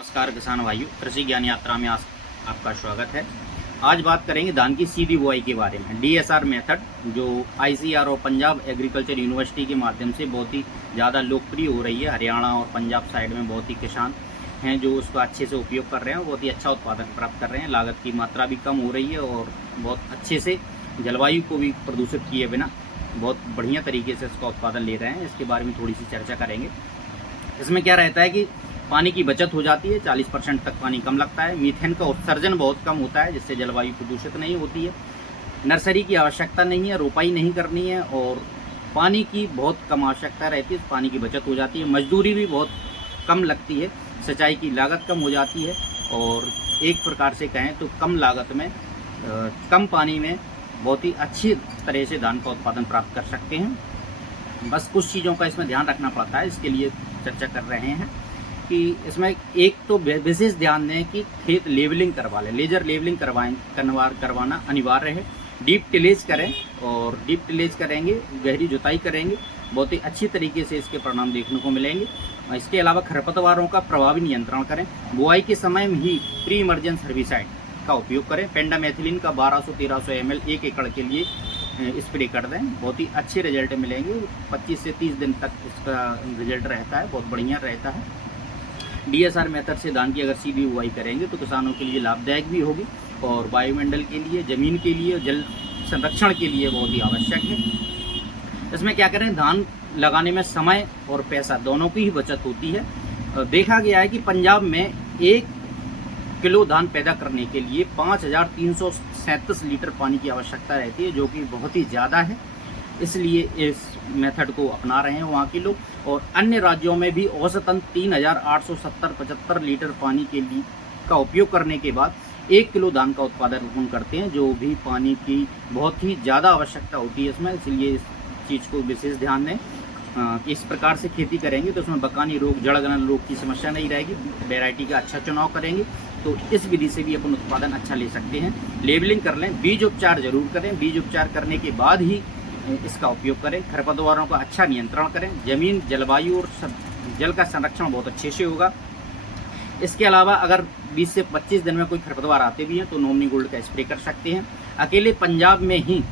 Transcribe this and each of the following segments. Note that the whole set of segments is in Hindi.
नमस्कार किसान भाइयों, कृषि ज्ञान यात्रा में आपका स्वागत है। आज बात करेंगे धान की सीधी बुआई के बारे में। डीएसआर मेथड जो आईसीआर और पंजाब एग्रीकल्चर यूनिवर्सिटी के माध्यम से बहुत ही ज़्यादा लोकप्रिय हो रही है। हरियाणा और पंजाब साइड में बहुत ही किसान हैं जो उसका अच्छे से उपयोग कर रहे हैं, बहुत ही अच्छा उत्पादन प्राप्त कर रहे हैं। लागत की मात्रा भी कम हो रही है और बहुत अच्छे से जलवायु को भी प्रदूषित किए बिना बहुत बढ़िया तरीके से इसका उत्पादन ले रहे हैं। इसके बारे में थोड़ी सी चर्चा करेंगे। इसमें क्या रहता है कि पानी की बचत हो जाती है, 40% तक पानी कम लगता है। मीथेन का उत्सर्जन बहुत कम होता है जिससे जलवायु प्रदूषित नहीं होती है। नर्सरी की आवश्यकता नहीं है, रोपाई नहीं करनी है और पानी की बहुत कम आवश्यकता रहती है, पानी की बचत हो जाती है। मजदूरी भी बहुत कम लगती है, सिंचाई की लागत कम हो जाती है और एक प्रकार से कहें तो कम लागत में कम पानी में बहुत ही अच्छी तरह से धान का उत्पादन प्राप्त कर सकते हैं। बस कुछ चीज़ों का इसमें ध्यान रखना पड़ता है, इसके लिए चर्चा कर रहे हैं कि इसमें एक तो विशेष ध्यान दें कि खेत लेवलिंग करवा लें, लेजर लेवलिंग करवाना अनिवार्य है। डीप टिलेज करें और डीप टिलेज करेंगे, गहरी जुताई करेंगे, बहुत ही अच्छी तरीके से इसके परिणाम देखने को मिलेंगे। इसके अलावा खरपतवारों का प्रभावी नियंत्रण करें। बुआई के समय में ही प्री इमर्जेंस हर्बिसाइड का उपयोग करें। पेंडामेथिलिन का 1200-1300 ml 1 एकड़ के लिए स्प्रे कर दें, बहुत ही अच्छे रिजल्ट मिलेंगे। 25 से 30 दिन तक इसका रिजल्ट रहता है, बहुत बढ़िया रहता है। डीएसआर मेथड से धान की अगर सीधी बुआई करेंगे तो किसानों के लिए लाभदायक भी होगी और वायुमंडल के लिए, जमीन के लिए, जल संरक्षण के लिए बहुत ही आवश्यक है। इसमें क्या करें, धान लगाने में समय और पैसा दोनों की ही बचत होती है। देखा गया है कि पंजाब में 1 किलो धान पैदा करने के लिए 5337 लीटर पानी की आवश्यकता रहती है, जो कि बहुत ही ज़्यादा है। इसलिए इस मेथड को अपना रहे हैं वहाँ के लोग। और अन्य राज्यों में भी औसतन 3875 लीटर पानी के लिए का उपयोग करने के बाद 1 किलो धान का उत्पादन करते हैं, जो भी पानी की बहुत ही ज़्यादा आवश्यकता होती है इसमें। इसलिए इस चीज़ को विशेष ध्यान दें कि इस प्रकार से खेती करेंगे तो उसमें बकानी रोग, जड़गलन रोग की समस्या नहीं रहेगी। वैरायटी का अच्छा चुनाव करेंगे तो इस विधि से भी अपन उत्पादन अच्छा ले सकते हैं। लेबलिंग कर लें, बीज उपचार जरूर करें, बीज उपचार करने के बाद ही इसका उपयोग करें। खरपतवारों का अच्छा नियंत्रण करें। जमीन, जलवायु और जल का संरक्षण बहुत अच्छे से होगा। इसके अलावा अगर 20 से 25 दिन में कोई खरपतवार आते भी हैं तो नॉमिनी गोल्ड का स्प्रे कर सकते हैं। अकेले पंजाब में ही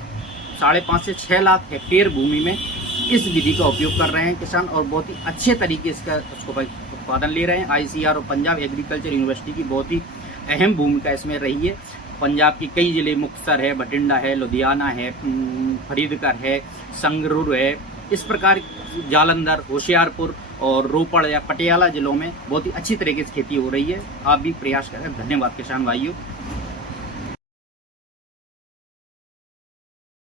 5.5 से 6 लाख हेक्टेयर भूमि में इस विधि का उपयोग कर रहे हैं किसान और बहुत ही अच्छे तरीके से उसको उत्पादन ले रहे हैं। आईसीआर और पंजाब एग्रीकल्चर यूनिवर्सिटी की बहुत ही अहम भूमिका इसमें रही है। पंजाब की कई जिले, मुक्तसर है, बठिंडा है, लुधियाना है, फरीदकोट है, संगरूर है, इस प्रकार जालंधर, होशियारपुर और रोपड़ या पटियाला जिलों में बहुत ही अच्छी तरीके से खेती हो रही है। आप भी प्रयास करें। धन्यवाद किसान भाइयों।